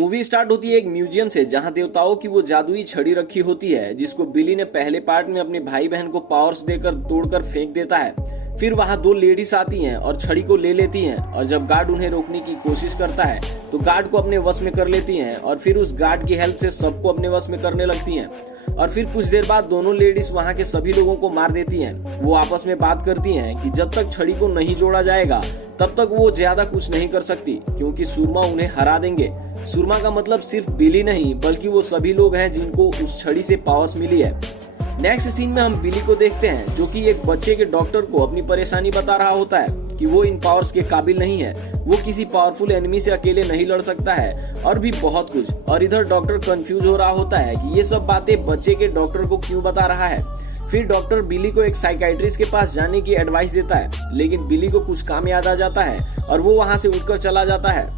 Movie start होती है एक म्यूजियम से जहां देवताओं की वो जादुई छड़ी रखी होती है जिसको बिली ने पहले पार्ट में अपने भाई बहन को पावर्स देकर तोड़कर फेंक देता है। फिर वहां दो लेडीज आती हैं और छड़ी को ले लेती हैं और जब गार्ड उन्हें रोकने की कोशिश करता है तो गार्ड को अपने वश में कर लेती हैं और फिर उस गार्ड की हेल्प से सबको अपने वश में करने लगती हैं। और फिर कुछ देर बाद दोनों लेडीज वहां के सभी लोगों को मार देती हैं। वो आपस में बात करती हैं कि जब तक छड़ी को नहीं जोड़ा जाएगा तब तक वो ज्यादा कुछ नहीं कर सकती क्योंकि सुरमा उन्हें हरा देंगे। सुरमा का मतलब सिर्फ बिली नहीं बल्कि वो सभी लोग हैं जिनको उस छड़ी से पावर्स मिली है। नेक्स्ट सीन में हम बिली को देखते हैं जो कि एक बच्चे के डॉक्टर को अपनी परेशानी बता रहा होता है कि वो इन पावर्स के काबिल नहीं है, वो किसी पावरफुल एनिमी से अकेले नहीं लड़ सकता है और भी बहुत कुछ। और इधर डॉक्टर कंफ्यूज हो रहा होता है कि ये सब बातें बच्चे के डॉक्टर को क्यों बता रहा है। फिर डॉक्टर बिली को एक साइकाइट्रिस्ट के पास जाने की एडवाइस देता है लेकिन बिली को कुछ काम याद आ जाता है और वो वहां से उठकर चला जाता है।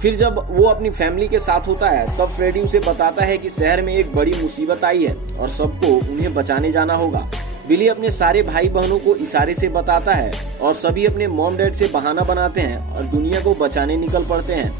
फिर जब वो अपनी फैमिली के साथ होता है तब फ्रेडी उसे बताता है कि शहर में एक बड़ी मुसीबत आई है और सबको उन्हें बचाने जाना होगा। बिली अपने सारे भाई बहनों को इशारे से बताता है और सभी अपने मॉम डैड से बहाना बनाते हैं और दुनिया को बचाने निकल पड़ते हैं।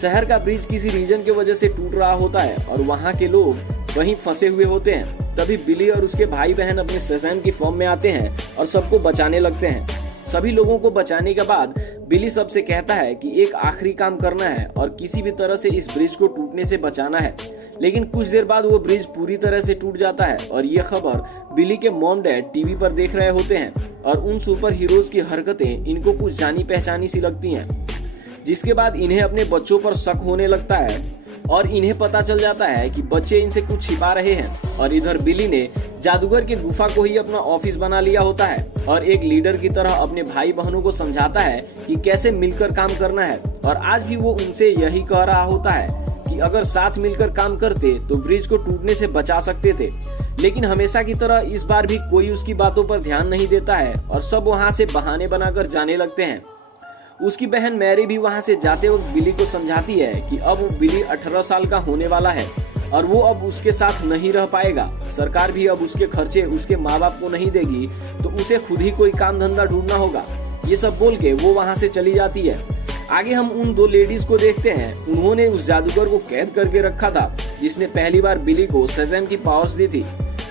शहर का ब्रिज किसी रीजन की वजह से टूट रहा होता है और वहाँ के लोग वहीं फंसे हुए होते हैं। तभी बिली और उसके भाई बहन अपने शज़ैम की फॉर्म में आते हैं और सबको बचाने लगते हैं। सभी लोगों को बचाने के बाद बिली सबसे कहता है कि एक आखिरी काम करना है और किसी भी तरह से इस ब्रिज को टूटने से बचाना है। लेकिन कुछ देर बाद वो ब्रिज पूरी तरह से टूट जाता है और ये खबर बिली के मॉम डैड टीवी पर देख रहे होते हैं और उन सुपर हीरोज की हरकतें इनको कुछ जानी पहचानी सी लगती हैं, जिसके बाद इन्हें अपने बच्चों पर शक होने लगता है और इन्हें पता चल जाता है कि बच्चे इनसे कुछ छिपा रहे हैं। और इधर बिली ने जादूगर की गुफा को ही अपना ऑफिस बना लिया होता है और एक लीडर की तरह अपने भाई बहनों को समझाता है कि कैसे मिलकर काम करना है। और आज भी वो उनसे यही कह रहा होता है कि अगर साथ मिलकर काम करते तो ब्रिज को टूटने से बचा सकते थे। लेकिन हमेशा की तरह इस बार भी कोई उसकी बातों पर ध्यान नहीं देता है और सब वहाँ से बहाने बनाकर जाने लगते हैं। उसकी बहन मैरी भी वहां से जाते वक्त बिली को समझाती है कि अब बिली 18 साल का होने वाला है और वो अब उसके साथ नहीं रह पाएगा। सरकार भी अब उसके खर्चे उसके माँ बाप को नहीं देगी तो उसे खुद ही कोई काम धंधा ढूंढना होगा। ये सब बोल के वो वहां से चली जाती है। आगे हम उन दो लेडीज को देखते हैं। उन्होंने उस जादूगर को कैद करके रखा था जिसने पहली बार बिली को शज़ैम की पावर्स दी थी।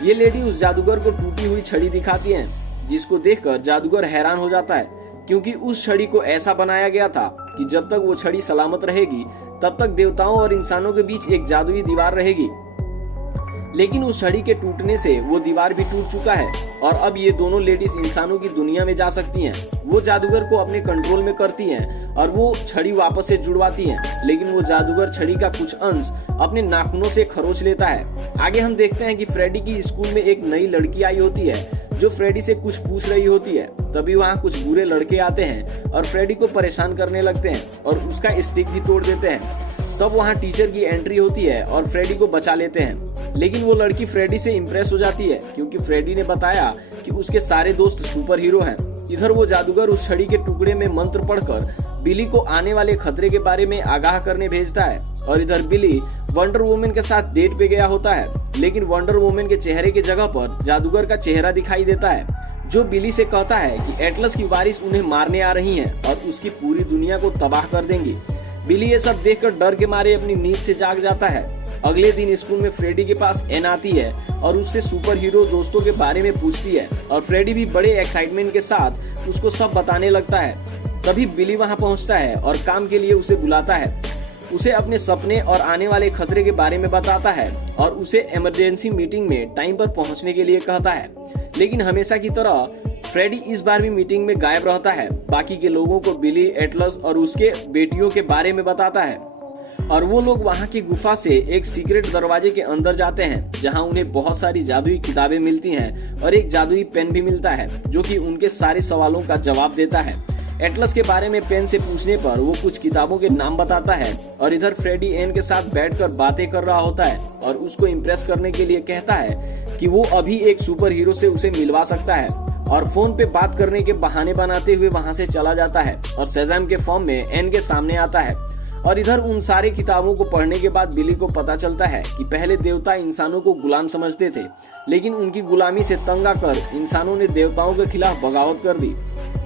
ये लेडी उस जादूगर को टूटी हुई छड़ी दिखाती है जिसको देखकर जादूगर हैरान हो जाता है क्योंकि उस छड़ी को ऐसा बनाया गया था कि जब तक वो छड़ी सलामत रहेगी तब तक देवताओं और इंसानों के बीच एक जादुई दीवार रहेगी। लेकिन उस छड़ी के टूटने से वो दीवार भी टूट चुका है और अब ये दोनों लेडीज इंसानों की दुनिया में जा सकती हैं। वो जादूगर को अपने कंट्रोल में करती हैं और वो छड़ी वापस से जुड़वाती हैं। लेकिन वो जादूगर छड़ी का कुछ अंश अपने नाखूनों से खरोच लेता है। आगे हम देखते हैं कि फ्रेडी की स्कूल में एक नई लड़की आई होती है जो फ्रेडी से कुछ पूछ रही होती है। तभी वहाँ कुछ बुरे लड़के आते हैं और फ्रेडी को परेशान करने लगते हैं और उसका स्टिक भी तोड़ देते हैं। तब वहाँ टीचर की एंट्री होती है और फ्रेडी को बचा लेते हैं। लेकिन वो लड़की फ्रेडी से इम्प्रेस हो जाती है क्योंकि फ्रेडी ने बताया कि उसके सारे दोस्त सुपर हीरो हैं। इधर वो जादूगर उस छड़ी के टुकड़े में मंत्र पढ़कर बिली को आने वाले खतरे के बारे में आगाह करने भेजता है। और इधर बिली वंडर वुमन के साथ डेट पे गया होता है लेकिन वंडर वुमन के चेहरे की जगह पर जादूगर का चेहरा दिखाई देता है जो बिली से कहता है कि एटलस की वारिस उन्हें मारने आ रही हैं और उसकी पूरी दुनिया को तबाह कर देंगी। बिली ये सब देखकर डर के मारे अपनी नींद से जाग जाता है। अगले दिन स्कूल में फ्रेडी के पास एन आती है और उससे सुपर हीरो दोस्तों के बारे में पूछती है और फ्रेडी भी बड़े एक्साइटमेंट के साथ उसको सब बताने लगता है। तभी बिली वहां पहुंचता है और काम के लिए उसे बुलाता है। उसे अपने सपने और आने वाले खतरे के बारे में बताता है और उसे इमरजेंसी मीटिंग में टाइम पर पहुंचने के लिए कहता है। लेकिन हमेशा की तरह फ्रेडी इस बार भी मीटिंग में गायब रहता है। बाकी के लोगों को बिली, एटलस और उसके बेटियों के बारे में बताता है और वो लोग वहाँ की गुफा से एक सीक्रेट दरवाजे के अंदर जाते हैं जहाँ उन्हें बहुत सारी जादुई किताबें मिलती हैं और एक जादुई पेन भी मिलता है जो कि उनके सारे सवालों का जवाब देता है। एटलस के बारे में पेन से पूछने पर वो कुछ किताबों के नाम बताता है और इधर फ्रेडी एन के साथ बैठकर बातें कर रहा होता है और उसको इम्प्रेस करने के लिए कहता है कि वो अभी एक सुपर हीरो से उसे मिलवा सकता है और फोन पे बात करने के बहाने बनाते हुए वहां से चला जाता है और शज़ैम के फॉर्म में एन के सामने आता है। और इधर उन सारे किताबों को पढ़ने के बाद बिली को पता चलता है कि पहले देवता इंसानों को गुलाम समझते थे लेकिन उनकी गुलामी से तंग आकर इंसानों ने देवताओं के खिलाफ बगावत कर दी।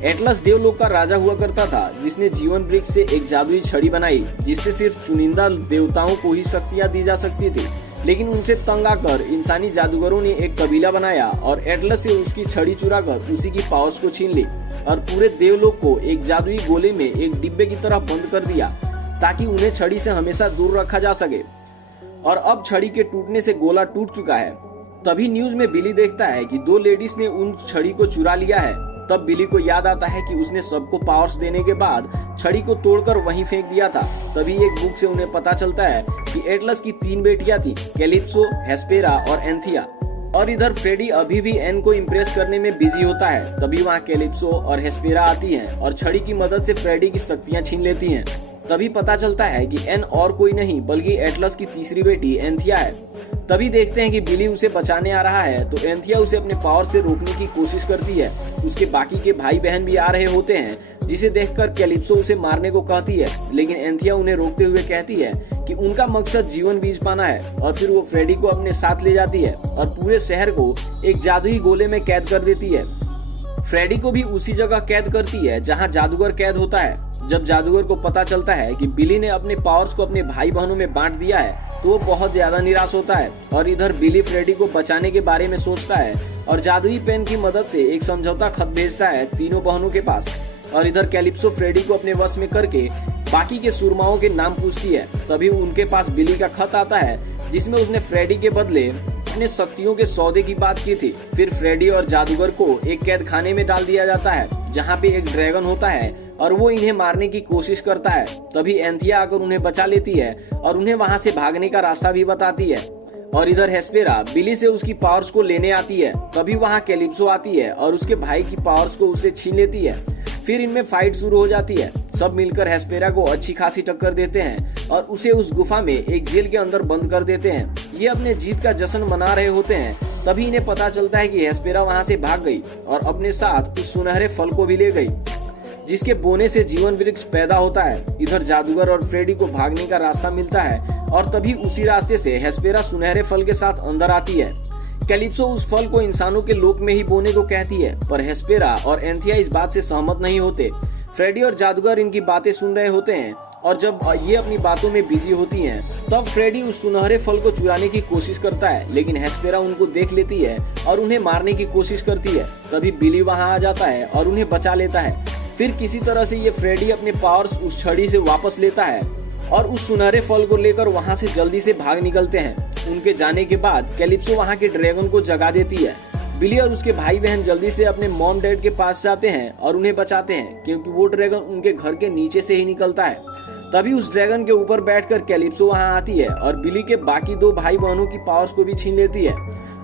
एटलस देवलोक का राजा हुआ करता था जिसने जीवन वृक्ष से एक जादुई छड़ी बनाई जिससे सिर्फ चुनिंदा देवताओं को ही शक्तियां दी जा सकती थी। लेकिन उनसे तंग आकर इंसानी जादूगरों ने एक कबीला बनाया और एटलस से उसकी छड़ी चुराकर उसी की पावर्स को छीन ली और पूरे देवलोक को एक जादुई गोले में एक डिब्बे की तरह बंद कर दिया ताकि उन्हें छड़ी से हमेशा दूर रखा जा सके। और अब छड़ी के टूटने से गोला टूट चुका है। तभी न्यूज में बिली देखता है कि 2 लेडीज ने उन छड़ी को चुरा लिया है। तब बिली को याद आता है कि उसने सबको पावर्स देने के बाद छड़ी को तोड़कर वहीं फेंक दिया था। तभी एक बुक से उन्हें पता चलता है कि एटलस की 3 बेटियां थी, कैलिप्सो, हेस्पेरा और एंथिया। और इधर फ्रेडी अभी भी एन को इम्प्रेस करने में बिजी होता है। तभी वहाँ कैलिप्सो और हेस्पेरा आती हैं और छड़ी की मदद से फ्रेडी की शक्तियां छीन लेती हैं। तभी पता चलता है कि एन और कोई नहीं बल्कि एटलस की तीसरी बेटी एंथिया है। तभी देखते हैं कि बिली उसे बचाने आ रहा है तो एंथिया उसे अपने पावर से रोकने की कोशिश करती है। उसके बाकी के भाई बहन भी आ रहे होते हैं जिसे देखकर कैलिप्सो उसे मारने को कहती है, लेकिन एंथिया उन्हें रोकते हुए कहती है कि उनका मकसद जीवन बीज पाना है। और फिर वो फ्रेडी को अपने साथ ले जाती है और पूरे शहर को एक जादुई गोले में कैद कर देती है। फ्रेडी को भी उसी जगह कैद करती है जहाँ जादूगर कैद होता है। जब जादूगर को पता चलता है कि बिली ने अपने पावर्स को अपने भाई बहनों में बांट दिया है तो वो बहुत ज्यादा निराश होता है। और इधर बिली फ्रेडी को बचाने के बारे में सोचता है और जादुई पेन की मदद से एक समझौता खत भेजता है तीनों बहनों के पास। और इधर कैलिप्सो फ्रेडी को अपने वश में करके बाकी के सुरमाओं के नाम पूछती है। तभी उनके पास बिली का खत आता है जिसमें उसने फ्रेडी के बदले अपने शक्तियों के सौदे की बात की थी। फिर फ्रेडी और जादूगर को एक कैद खाने में डाल दिया जाता है जहाँ पे एक ड्रैगन होता है और वो इन्हें मारने की कोशिश करता है। तभी एंथिया आकर उन्हें बचा लेती है और उन्हें वहाँ से भागने का रास्ता भी बताती है। और इधर हेस्पेरा बिली से उसकी पावर्स को लेने आती है। तभी वहाँ कैलिप्सो आती है और उसके भाई की पावर्स को उससे छीन लेती है। फिर इनमें फाइट शुरू हो जाती है। सब मिलकर हेस्पेरा को अच्छी खासी टक्कर देते हैं और उसे उस गुफा में एक जेल के अंदर बंद कर देते हैं। ये अपने जीत का जश्न मना रहे होते हैं। तभी इन्हें पता चलता है कि हेस्पेरा वहाँ से भाग गई और अपने साथ उस सुनहरे फल को भी ले गई जिसके बोने से जीवन वृक्ष पैदा होता है। इधर जादूगर और फ्रेडी को भागने का रास्ता मिलता है और तभी उसी रास्ते से हेस्पेरा सुनहरे फल के साथ अंदर आती है। कैलिप्सो उस फल को इंसानों के लोक में ही बोने को कहती है, पर हेस्पेरा और एंथिया इस बात से सहमत नहीं होते। फ्रेडी और जादूगर इनकी बातें सुन रहे होते हैं और जब ये अपनी बातों में बिजी होती हैं, तब फ्रेडी उस सुनहरे फल को चुराने की कोशिश करता है, लेकिन हेस्पेरा उनको देख लेती है और उन्हें मारने की कोशिश करती है। तभी बिली वहां आ जाता है और उन्हें बचा लेता है। फिर किसी तरह से ये फ्रेडी अपने पावर्स उस छड़ी से वापस लेता है और उस सुनहरे फल को लेकर वहां से जल्दी से भाग निकलते हैं। उनके जाने के बाद कैलिप्सो वहां के ड्रैगन को जगा देती है। बिली और उसके भाई बहन जल्दी से अपने मॉम डैड के पास जाते हैं और उन्हें बचाते हैं क्योंकि वो ड्रैगन उनके घर के नीचे से ही निकलता है। तभी उस ड्रैगन के ऊपर बैठकर कैलिप्सो वहां आती है और बिली के बाकी 2 भाई बहनों की पावर्स को भी छीन लेती है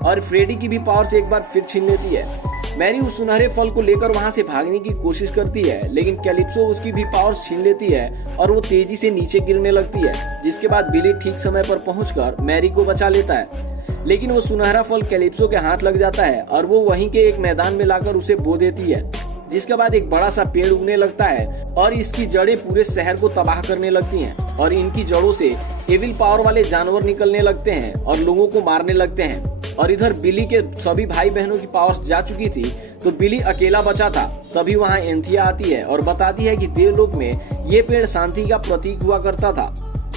और फ्रेडी की भी पावर्स एक बार फिर छीन लेती है। मैरी उस सुनहरे फल को लेकर वहां से भागने की कोशिश करती है, लेकिन कैलिप्सो उसकी भी पावर्स छीन लेती है और वो तेजी से नीचे गिरने लगती है, जिसके बाद बिली ठीक समय पर पहुंचकर मैरी को बचा लेता है। लेकिन वो सुनहरा फल कैलिप्सो के हाथ लग जाता है और वो वहीं के एक मैदान में लाकर उसे बो देती है, जिसके बाद एक बड़ा सा पेड़ उगने लगता है और इसकी जड़ें पूरे शहर को तबाह करने लगती हैं और इनकी जड़ों से एविल पावर वाले जानवर निकलने लगते हैं और लोगों को मारने लगते हैं। और इधर बिली के सभी भाई बहनों की पावर्स जा चुकी थी तो बिली अकेला बचा था। तभी वहाँ एंथिया आती है और बताती है कि देवलोक में ये पेड़ शांति का प्रतीक हुआ करता था।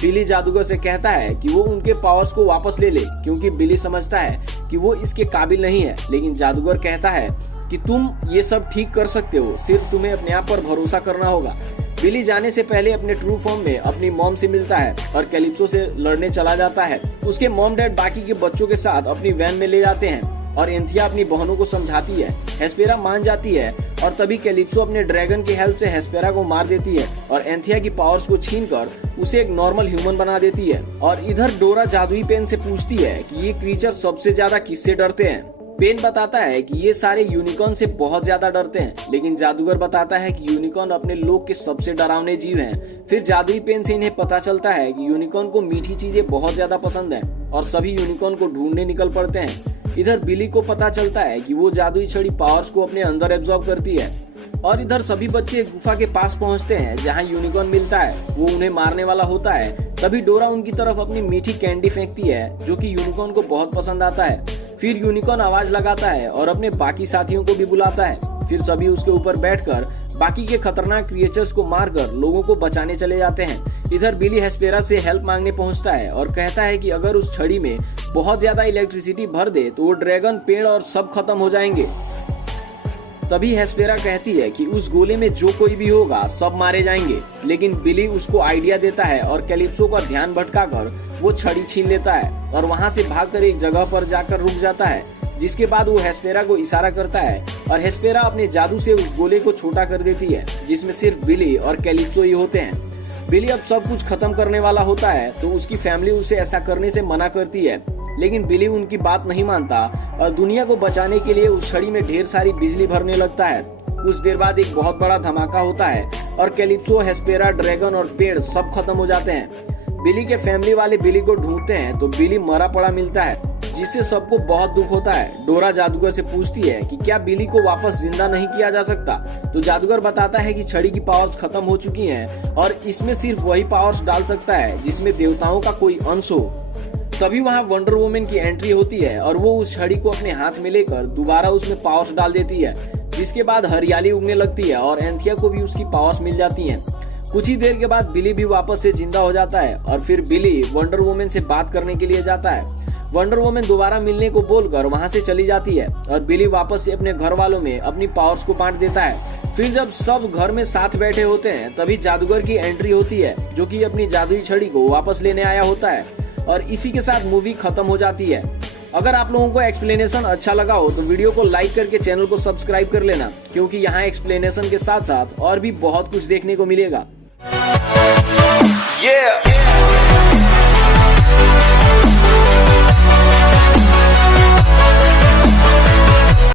बिली जादूगर से कहता है कि वो उनके पावर्स को वापस ले ले क्योंकि बिली समझता है कि वो इसके काबिल नहीं है, लेकिन जादूगर कहता है कि तुम ये सब ठीक कर सकते हो, सिर्फ तुम्हें अपने आप पर भरोसा करना होगा। बिली जाने से पहले अपने ट्रू फॉर्म में अपनी मॉम से मिलता है और कैलिप्सो से लड़ने चला जाता है। उसके मॉम डैड बाकी के बच्चों के साथ अपनी वैन में ले जाते हैं और एंथिया अपनी बहनों को समझाती है। हेस्पेरा मान जाती है और तभी कैलिप्सो अपने ड्रैगन की हेल्प से हेस्पेरा को मार देती है और एंथिया की पावर्स को छीनकर उसे एक नॉर्मल ह्यूमन बना देती है। और इधर डोरा जादुई पेन से पूछती है कि ये क्रीचर सबसे ज्यादा किससे डरते हैं। पेन बताता है कि ये सारे यूनिकॉर्न से बहुत ज्यादा डरते हैं, लेकिन जादूगर बताता है कि यूनिकॉर्न अपने लोक के सबसे डरावने जीव हैं। फिर जादुई पेन से इन्हें पता चलता है कि यूनिकॉर्न को मीठी चीजें बहुत ज्यादा पसंद है और सभी यूनिकॉर्न को ढूंढने निकल पड़ते हैं। इधर बिली को पता चलता है कि वो जादुई छड़ी पावर्स को अपने अंदर एब्जॉर्ब करती है और इधर सभी बच्चे एक गुफा के पास पहुंचते हैं जहां यूनिकॉर्न मिलता है। वो उन्हें मारने वाला होता है। तभी डोरा उनकी तरफ अपनी मीठी कैंडी फेंकती है जो कि यूनिकॉर्न को बहुत पसंद आता है। फिर यूनिकॉर्न आवाज लगाता है और अपने बाकी साथियों को भी बुलाता है। फिर सभी उसके ऊपर बैठकर बाकी के खतरनाक क्रिएचर्स को मारकर लोगों को बचाने चले जाते हैं। इधर बिली हेस्पेरा से हेल्प मांगने पहुंचता है और कहता है कि अगर उस छड़ी में बहुत ज्यादा इलेक्ट्रिसिटी भर दे तो वो ड्रैगन, पेड़ और सब खत्म हो जाएंगे। तभी हेस्पेरा कहती है कि उस गोले में जो कोई भी होगा सब मारे जाएंगे, लेकिन बिली उसको आइडिया देता है और कैलिप्सो का ध्यान भटकाकर वो छड़ी छीन लेता है और वहां से भागकर एक जगह पर जाकर रुक जाता है, जिसके बाद वो हेस्पेरा को इशारा करता है और हेस्पेरा अपने जादू से उस गोले को छोटा कर देती है, जिसमें सिर्फ बिली और कैलिप्सो ही होते हैं। बिली अब सब कुछ खत्म करने वाला होता है तो उसकी फैमिली उसे ऐसा करने से मना करती है, लेकिन बिली उनकी बात नहीं मानता और दुनिया को बचाने के लिए उस छड़ी में ढेर सारी बिजली भरने लगता है। कुछ देर बाद एक बहुत बड़ा धमाका होता है और कैलिप्सो, हेस्पेरा, ड्रैगन और पेड़ सब खत्म हो जाते हैं। बिली के फैमिली वाले बिली को ढूंढते हैं तो बिली मरा पड़ा मिलता है, जिससे सबको बहुत दुख होता है। डोरा जादूगर से पूछती है कि क्या बिली को वापस जिंदा नहीं किया जा सकता, तो जादूगर बताता है कि छड़ी की पावर्स खत्म हो चुकी हैं और इसमें सिर्फ वही पावर्स डाल सकता है जिसमें देवताओं का कोई अंश हो। तभी वहां वंडर वुमन की एंट्री होती है और वो उस छड़ी को अपने हाथ में लेकर दोबारा उसमें पावर्स डाल देती है, जिसके बाद हरियाली उगने लगती है और एंथिया को भी उसकी पावर्स मिल जाती हैं। कुछ ही देर के बाद बिली भी वापस से जिंदा हो जाता है और फिर बिली वंडर वुमन से बात करने के लिए जाता है। वंडर वुमन दोबारा मिलने को बोलकर वहां से चली जाती है और बिली वापस से अपने घर वालों में अपनी पावर्स को बांट देता है। फिर जब सब घर में साथ बैठे होते हैं तभी जादूगर की एंट्री होती है, जो कि अपनी जादुई छड़ी को वापस लेने आया होता है और इसी के साथ मूवी खत्म हो जाती है। अगर आप लोगों को एक्सप्लेनेशन अच्छा लगा हो तो वीडियो को लाइक करके चैनल को सब्सक्राइब कर लेना, क्योंकि यहाँ एक्सप्लेनेशन के साथ साथ और भी बहुत कुछ देखने को मिलेगा।